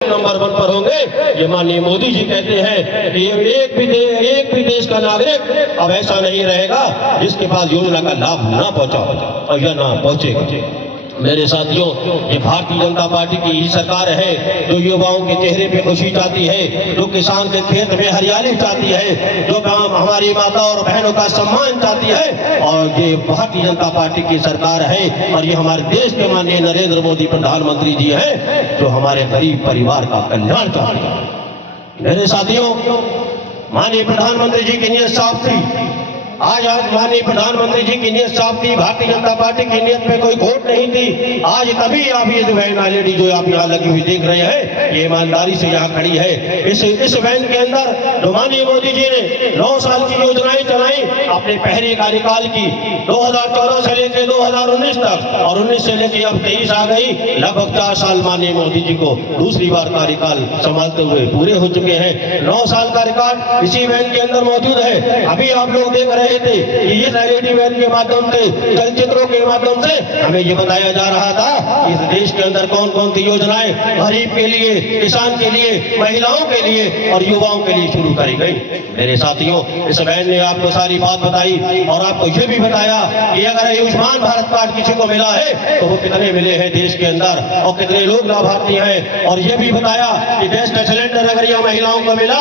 Number 1 पर होंगे। ये माननीय मोदी जी कहते हैं कि एक भी देश का नागरिक अब ऐसा नहीं रहेगा जिसके पास योजना का लाभ ना पहुंचा और या ना पहुंचेगा। मेरे साथियों, ये भारतीय जनता पार्टी की ही सरकार है जो युवाओं के चेहरे पे खुशी चाहती है, जो किसान के खेत में हरियाली चाहती है, जो हमारी माता और बहनों का सम्मान चाहती है। और ये भारतीय जनता पार्टी की सरकार है और ये हमारे देश के माननीय नरेंद्र मोदी प्रधानमंत्री जी हैं जो हमारे गरीब परिवार का कल्याण चाहते हैं। मेरे साथियों, माननीय प्रधानमंत्री जी की नीयत साफ थी। आज माननीय प्रधानमंत्री जी की नीयत साफ थी। भारतीय जनता पार्टी की नीयत में कोई खोट नहीं थी। आज तभी आप ये जो वैन लेडी जो आप यहाँ लगी हुई देख रहे हैं, ये ईमानदारी से यहाँ खड़ी है। इस वैन के अंदर जो माननीय मोदी जी ने 9 साल की योजनाएं चलाई अपने पहले कार्यकाल की, 2014 से लेकर 2019 तक, और 19 से लेकर अब 23 आ गई। लगभग 4 साल माननीय मोदी जी को दूसरी बार कार्यकाल संभालते हुए पूरे हो चुके हैं। 9 साल का रिकॉर्ड इसी वैन के अंदर मौजूद है। अभी आप लोग देख रहे थे कि इस एलईडी वैन के माध्यम से, चलचित्रों के माध्यम से हमें ये बताया जा रहा था इस देश के अंदर कौन कौन सी योजनाएं गरीब के लिए, किसान के लिए, महिलाओं के लिए और युवाओं के लिए शुरू करी गई। मेरे साथियों, इस वैन ने आपको सारी बात बताई और आपको ये भी बताया कि अगर आयुष्मान भारत कार्ड किसी को मिला है तो वो कितने मिले हैं देश के अंदर और कितने लोग लाभार्थी हैं। और ये भी बताया कि गैस का सिलेंडर अगर यह महिलाओं को मिला,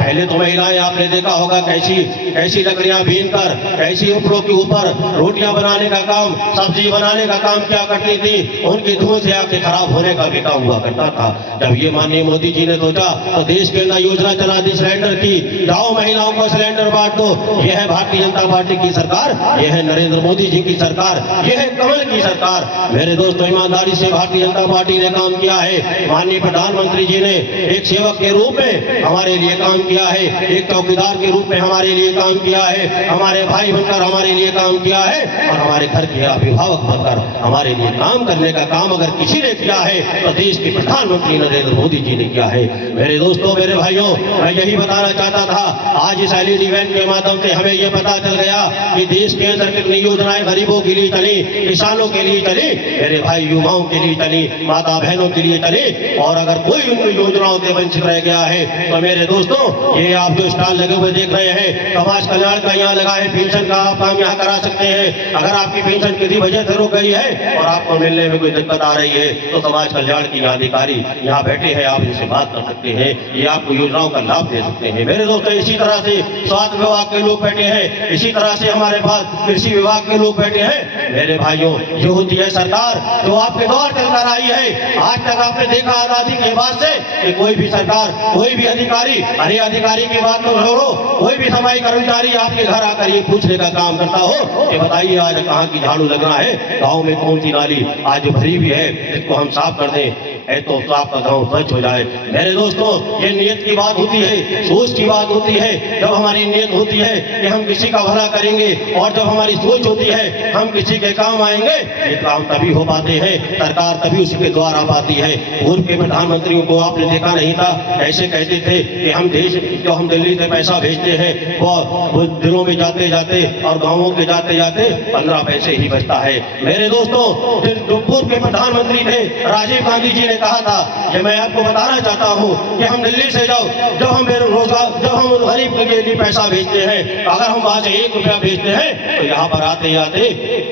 पहले तो महिलाएं आपने देखा होगा कैसी लकड़ियां बीनकर, कैसी उपलों के ऊपर रोटियां बनाने का काम, सब्जी बनाने का काम क्या करती थी। उनके धुएं से आंखें खराब होने का भी काम हुआ करता था। जब ये माननीय मोदी जी ने सोचा तो देश के अंदर योजना चला दी सिलेंडर की, जाओ महिलाओं को सिलेंडर बांट दो। यह है भारतीय जनता पार्टी की सरकार, यह है नरेंद्र मोदी जी की सरकार, यह है कमल की सरकार। मेरे दोस्तों, ईमानदारी से भारतीय जनता पार्टी ने काम किया है। माननीय प्रधानमंत्री जी ने एक सेवक के रूप में हमारे लिए काम किया है, एक चौकीदार के रूप में हमारे लिए काम किया है, हमारे भाई बनकर हमारे लिए काम किया है और हमारे घर के अभिभावक बनकर हमारे लिए काम करने का काम अगर किसी ने किया है तो देश के प्रधानमंत्री नरेंद्र मोदी जी ने किया है। मेरे दोस्तों, मेरे भाइयों, मैं यही बताना चाहता था। आज इस एलईडी वैन के माध्यम से हमें यह पता चल गया कि देश के अंदर कितनी योजनाएं गरीबों के लिए चली, किसानों के लिए चली, मेरे भाई युवाओं के लिए चली, माता बहनों के लिए चली। और अगर कोई उन योजनाओं से वंचित रह गया है तो मेरे दोस्तों, ये आप जो स्टॉल लगे हुए देख रहे हैं, समाज कल्याण का यहाँ लगा है, पेंशन का आप काम यहाँ करा सकते हैं। अगर आपकी पेंशन किसी वजह से रुक गई है और आपको मिलने में कोई दिक्कत आ रही है तो समाज कल्याण की अधिकारी यहाँ बैठे हैं, आप इनसे बात कर सकते हैं, ये आपको योजनाओं का लाभ दे सकते हैं। मेरे दोस्तों, इसी तरह से स्वास्थ्य विभाग के लोग बैठे हैं, इसी तरह से हमारे पास कृषि विभाग के लोग बैठे हैं। मेरे भाइयों, ये होती है सरकार जो आपके दौर चलकर आई है। आज तक आपने देखा आजादी के बाद से कि कोई भी सरकार, कोई भी अधिकारी, अरे अधिकारी की बात तो छोड़ो, कोई भी सफाई कर्मचारी आपके घर आकर ये पूछने का काम करता हो कि बताइए आज कहाँ की झाड़ू लगना है, गांव में कौन सी नाली आज भरी हुई है, इसको हम साफ कर दें तो आपका गांव स्वच्छ हो जाए। मेरे दोस्तों, ये नियत की बात होती है, सोच की बात होती है। जब हमारी नियत होती है कि हम किसी का भला करेंगे और जब हमारी सोच होती है हम किसी के काम आएंगे, ये काम तभी हो पाते हैं, सरकार तभी उसी के द्वारा पाती है। पूर्व के प्रधानमंत्रियों को आपने देखा नहीं था, ऐसे कहते थे कि हम दिल्ली से पैसा भेजते हैं वो दिलों में जाते जाते और गांवों के जाते जाते 15 पैसे ही बचता है। मेरे दोस्तों, जो पूर्व के प्रधानमंत्री थे राजीव गांधी जी ने कहा था कि मैं आपको बताना चाहता हूं कि हम दिल्ली से जाओ, जब हम बेरोजगार, जब हम गरीब के लिए पैसा भेजते हैं, अगर हम वहां से 1 रुपया भेजते हैं तो यहाँ पर आते आते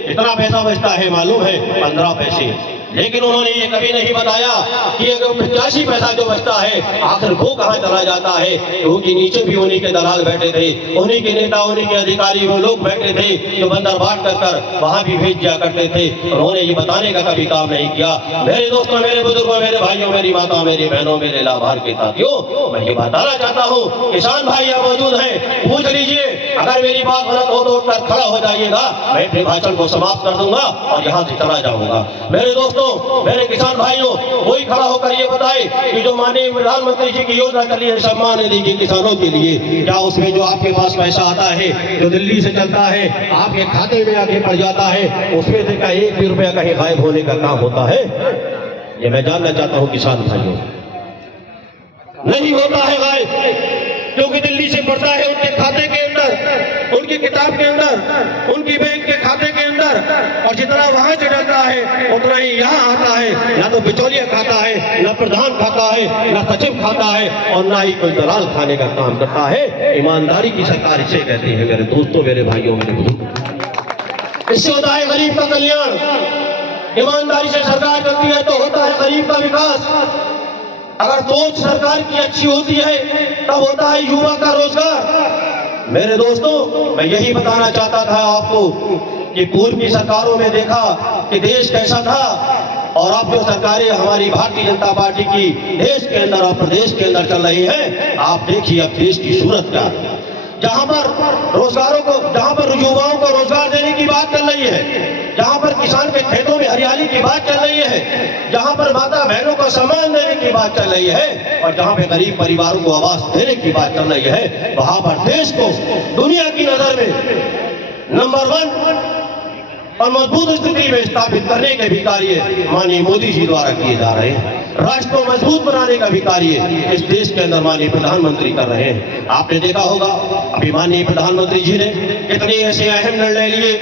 इतना पैसा बचता है, मालूम है, 15 पैसे। लेकिन उन्होंने ये कभी नहीं बताया कि अगर 85 पैसा जो बचता है आखिर वो कहाँ चला जाता है, क्योंकि नीचे भी उन्हीं के दलाल बैठे थे, उन्हीं के नेता, उन्हीं के अधिकारी वो लोग बैठे थे जो बंदर बांट कर वहां भी भेज दिया करते थे। उन्होंने ये बताने का कभी काम नहीं किया। मेरे दोस्तों, मेरे बुजुर्गों, मेरे भाइयों, मेरी माताओं, मेरी बहनों, मेरे लाभार्थी साथियों, मैं ये बताना चाहता हूँ, किसान भाई यहाँ मौजूद हैं, पूछ लीजिए। अगर मेरी बात गलत हो तो उठकर खड़ा हो जाइएगा, मैं अपने भाषण को समाप्त कर दूंगा और यहाँ से चला जाऊंगा। मेरे दोस्तों, मेरे किसान भाइयों, कोई खड़ा होकर ये बताए कि जो माननीय प्रधानमंत्री जी की योजना चली है सम्मान निधि की किसानों के लिए, क्या उसमें जो आपके पास पैसा आता है जो दिल्ली से चलता है आपके खाते में आगे पड़ जाता है, उसमें से का 1 भी रुपया कहीं गायब होने का काम होता है? ये मैं जानना चाहता हूं किसान भाइयों, नहीं होता है गायब। क्योंकि दिल्ली से पड़ता है उनके खाते के अंदर, उनकी किताब के अंदर, उनकी बैंक के खाते के अंदर, और जितना वहां से डलता है उतना ही यहाँ आता है। ना तो बिचौलिया खाता है, ना प्रधान खाता है, ना सचिव खाता है, और ना ही कोई दलाल खाने का काम करता है। ईमानदारी की सरकार इसे कहती है मेरे दोस्तों, मेरे भाइयों, मेरे बुजुर्ग। इससे होता है गरीब का कल्याण। ईमानदारी से सरकार करती है तो होता है गरीब का विकास। अगर सोच सरकार की अच्छी होती है तब होता है युवा का रोजगार। मेरे दोस्तों, मैं यही बताना चाहता था आपको कि पूर्व की सरकारों में देखा कि देश कैसा था, और अब जो सरकारें हमारी भारतीय जनता पार्टी की देश के अंदर और प्रदेश के अंदर चल रही है, आप देखिए अब देश की सूरत क्या। जहां पर युवाओं को रोजगार देने की बात चल रही है, जहां पर किसान के खेतों में हरियाली की बात चल रही है, जहां पर माता बहनों को सम्मान देने की बात चल रही है, और जहां पे गरीब परिवारों को आवास देने की बात चल रही है, वहां पर देश को दुनिया की नजर में नंबर 1 और मजबूत स्थिति में स्थापित करने के भी कार्य माननीय मोदी जी द्वारा किए जा रहे हैं। राष्ट्र को मजबूत बनाने का भी कार्य इस देश के अंदर माननीय प्रधानमंत्री कर रहे हैं। आपने देखा होगा अभी माननीय प्रधानमंत्री जी ने कितने ऐसे अहम निर्णय लिए,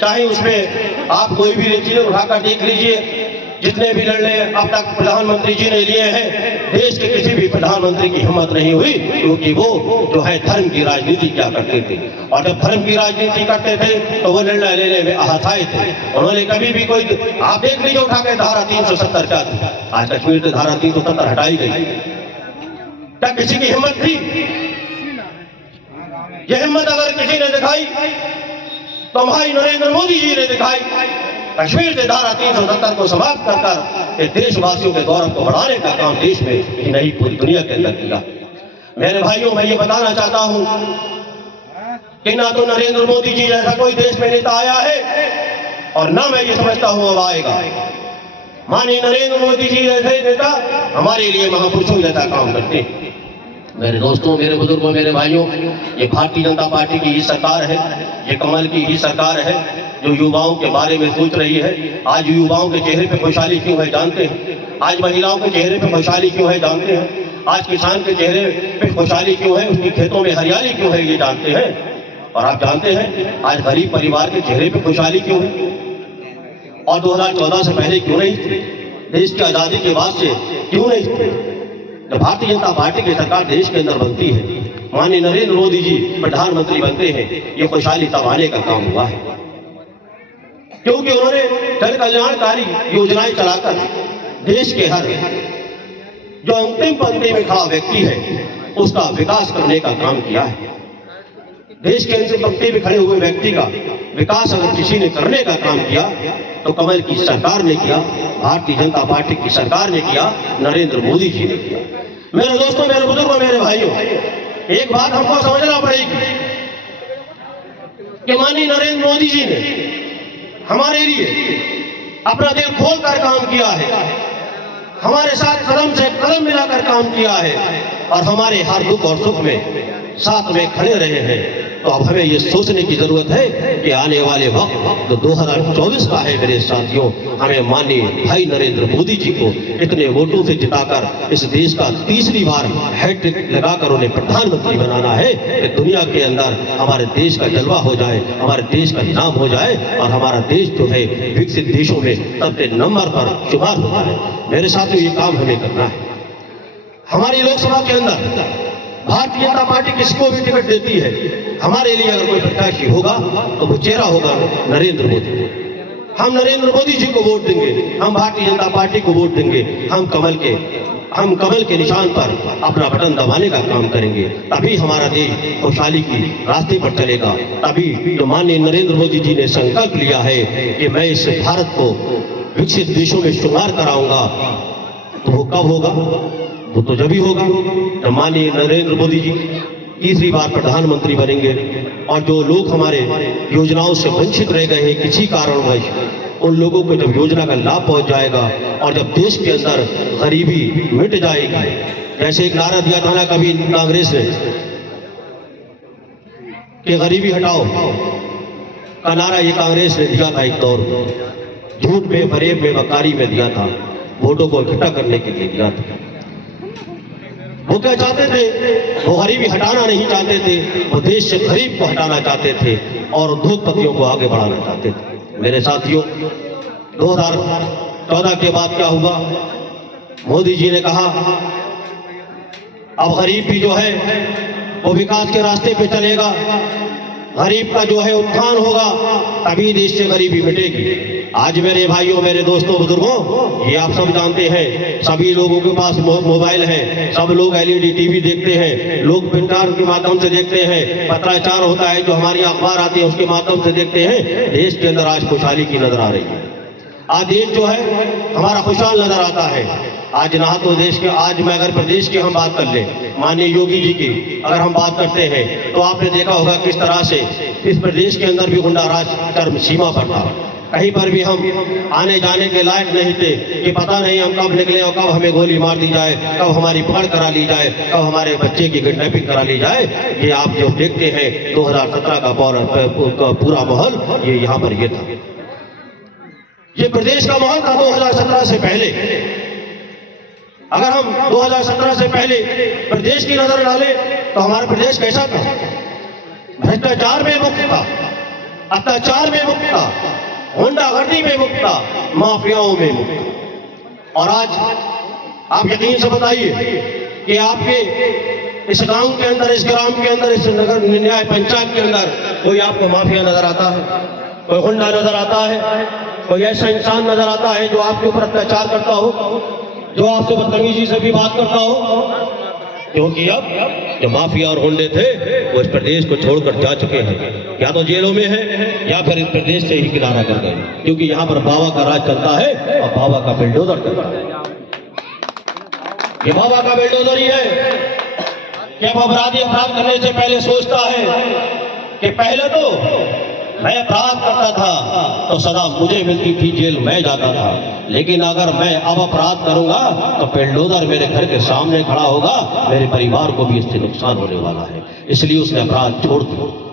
चाहे उसमें आप कोई भी चीजें उठाकर देख लीजिए। जितने भी निर्णय अब तक प्रधानमंत्री जी ने लिए हैं, देश के किसी भी प्रधानमंत्री की हिम्मत नहीं हुई, क्योंकि वो जो है धर्म की राजनीति क्या करते थे, और जब धर्म की राजनीति करते थे तो वो निर्णय लेने में हताए थे। उन्होंने कभी भी कोई, आप देख लीजिए उठा के धारा 370 क्या थी, आज कश्मीर से धारा 370 हटाई गई। क्या किसी की हिम्मत थी? यह हिम्मत अगर किसी ने दिखाई तो भाई नरेंद्र मोदी जी ने दिखाई। कश्मीर से धारा 370 को समाप्त कर देशवासियों के गौरव को बढ़ाने का काम देश में ही नहीं पूरी दुनिया के अंदर किया। मेरे भाइयों, मैं ये बताना चाहता हूं कि ना तो नरेंद्र मोदी जी जैसा कोई देश में नेता आया है, और ना मैं ये समझता हूं अब आएगा। माननीय नरेंद्र मोदी जी जैसे नेता हमारे लिए महापुरुषों जैसा काम करते हैं। मेरे दोस्तों, मेरे बुजुर्गों, मेरे भाइयों, ये भारतीय जनता पार्टी की ही सरकार है, ये कमल की ही सरकार है जो युवाओं के बारे में सोच रही है। आज युवाओं के चेहरे पे खुशहाली क्यों है जानते हैं? आज महिलाओं के चेहरे पे खुशहाली क्यों है जानते हैं? आज किसान के चेहरे पे खुशहाली क्यों है, उसके खेतों में हरियाली क्यों है, ये जानते हैं। और आप जानते हैं आज गरीब परिवार के चेहरे पे खुशहाली क्यों है, और 2014 से पहले क्यों नहीं थी, देश की आजादी के बाद से क्यों नहीं थी। जब भारतीय जनता पार्टी की सरकार देश के अंदर बनती है, माननीय नरेंद्र मोदी जी प्रधानमंत्री बनते हैं, ये खुशहाली तब आने का काम हुआ है क्योंकि उन्होंने जन कल्याणकारी योजनाएं चलाकर देश के हर जो अंतिम पंक्ति में खड़ा व्यक्ति है उसका विकास करने का काम किया है। देश के अंतिम पंक्ति में खड़े हुए व्यक्ति का विकास अगर किसी ने करने का काम किया तो कमल की सरकार ने किया, भारतीय जनता पार्टी की सरकार ने किया, नरेंद्र मोदी जी ने किया। मेरे दोस्तों, मेरे बुजुर्गों, मेरे भाइयों, एक बात हमको समझना पड़ेगी कि माननीय नरेंद्र मोदी जी ने हमारे लिए अपना दिल खोलकर काम किया है, हमारे साथ कदम से कदम मिलाकर काम किया है, और हमारे हर दुख और सुख में साथ में खड़े रहे हैं। तो अब हमें ये सोचने की जरूरत है कि आने वाले वक्त जो 2024 का है मेरे साथियों, हमें माननीय भाई नरेंद्र मोदी जी को इतने वोटों से जिताकर इस देश का तीसरी बार हैट्रिक लगाकर उन्हें प्रधानमंत्री बनाना है कि दुनिया के अंदर हमारे देश का जलवा हो जाए, हमारे देश का नाम हो जाए, और हमारा देश जो है विकसित देशों में सबसे नंबर पर शुमार हो जाए। मेरे साथियों, ये काम हमें करना है। हमारी लोकसभा के अंदर भारतीय जनता पार्टी किसी को भी टिकट देती है, हमारे लिए अगर कोई प्रत्याशी होगा तो वो चेहरा होगा नरेंद्र मोदी। हम नरेंद्र मोदी जी को वोट देंगे, हम भारतीय जनता पार्टी को वोट देंगे, हम कमल के निशान पर अपना बटन दबाने का काम करेंगे, तभी हमारा देश खुशहाली की रास्ते पर चलेगा। तभी जो माननीय नरेंद्र मोदी जी ने संकल्प लिया है कि मैं इस भारत को विकसित देशों में शुमार कराऊंगा, तो वो कब होगा? वो तो जब ही होगा जब माननीय नरेंद्र मोदी जी तीसरी बार प्रधानमंत्री बनेंगे, और जो लोग हमारे योजनाओं से वंचित रह गए हैं किसी कारणवश, उन लोगों को जब योजना का लाभ पहुंच जाएगा, और जब देश के अंदर गरीबी मिट जाएगी, जैसे एक नारा दिया था ना कभी कांग्रेस ने कि गरीबी हटाओ का नारा, ये कांग्रेस ने दिया था एक दौर, झूठ में, फरेब में, वकारी में दिया था, वोटों को इकट्ठा करने के लिए दिया था। वो क्या चाहते थे? वो गरीबी हटाना नहीं चाहते थे, वो देश से गरीब को हटाना चाहते थे और उद्योगपतियों को आगे बढ़ाना चाहते थे। मेरे साथियों, 2014 के बाद क्या हुआ? मोदी जी ने कहा अब गरीब भी जो है वो विकास के रास्ते पे चलेगा, गरीब का जो है उत्थान होगा, तभी देश से गरीबी मिटेगी। आज मेरे भाइयों, मेरे दोस्तों, बुजुर्गों, ये आप सब जानते हैं, सभी लोगों के पास मोबाइल है, सब लोग एलईडी टीवी देखते हैं, लोग प्रिंटर के माध्यम से देखते हैं, पत्राचार होता है जो हमारी अखबार आती है उसके माध्यम से देखते हैं। देश के अंदर आज खुशहाली की नजर आ रही है। आज देश जो है हमारा खुशहाल नजर आता है। आज ना तो देश के, आज मैं अगर प्रदेश की हम बात कर ले, माननीय योगी जी की अगर हम बात करते हैं तो आपने देखा होगा किस तरह से इस प्रदेश के अंदर भी गुंडा राज चरम सीमा पर था। कहीं पर भी हम आने जाने के लायक नहीं थे कि पता नहीं हम कब निकले और कब हमें गोली मार दी जाए, कब हमारी पकड़ करा ली जाए, कब हमारे बच्चे की किडनैपिंग करा ली जाए। ये आप जो देखते हैं 2017 का पूरा माहौल ये यहाँ पर ये था, ये प्रदेश का माहौल था 2017 से पहले। अगर हम 2017 से पहले प्रदेश की नजर डालें तो हमारा प्रदेश कैसा था? भ्रष्टाचार में मुक्त था, अत्याचार में मुक्त था, गुंडागर्दी में मुक्त था, माफियाओं में मुक्त था। और आज आप यकीन से बताइए कि आपके इस गांव के अंदर, इस ग्राम के अंदर, इस नगर न्याय पंचायत के अंदर कोई आपको माफिया नजर आता है? कोई गुंडा नजर आता है? कोई ऐसा इंसान नजर आता है जो आपके ऊपर अत्याचार करता हो, जो आपसे बदतमीजी से भी बात करता हो? क्योंकि अब जो माफिया और गुंडे थे वो इस प्रदेश को छोड़कर जा चुके हैं, या तो जेलों में है या फिर इस प्रदेश से ही किनारा कर गए, क्योंकि यहाँ पर बाबा का राज चलता है और बाबा का बिल्डोजर चलता है। ये बाबा का बिल्डोजर ही है कि अब अपराधी अपराध करने से पहले सोचता है कि पहले तो मैं अपराध करता था तो सदा मुझे मिलती थी, जेल मैं जाता था, लेकिन अगर मैं अब अपराध करूंगा तो बिल्डोजर मेरे घर के सामने खड़ा होगा, मेरे परिवार को भी इससे नुकसान होने वाला है, इसलिए उसने अपराध छोड़ दिया।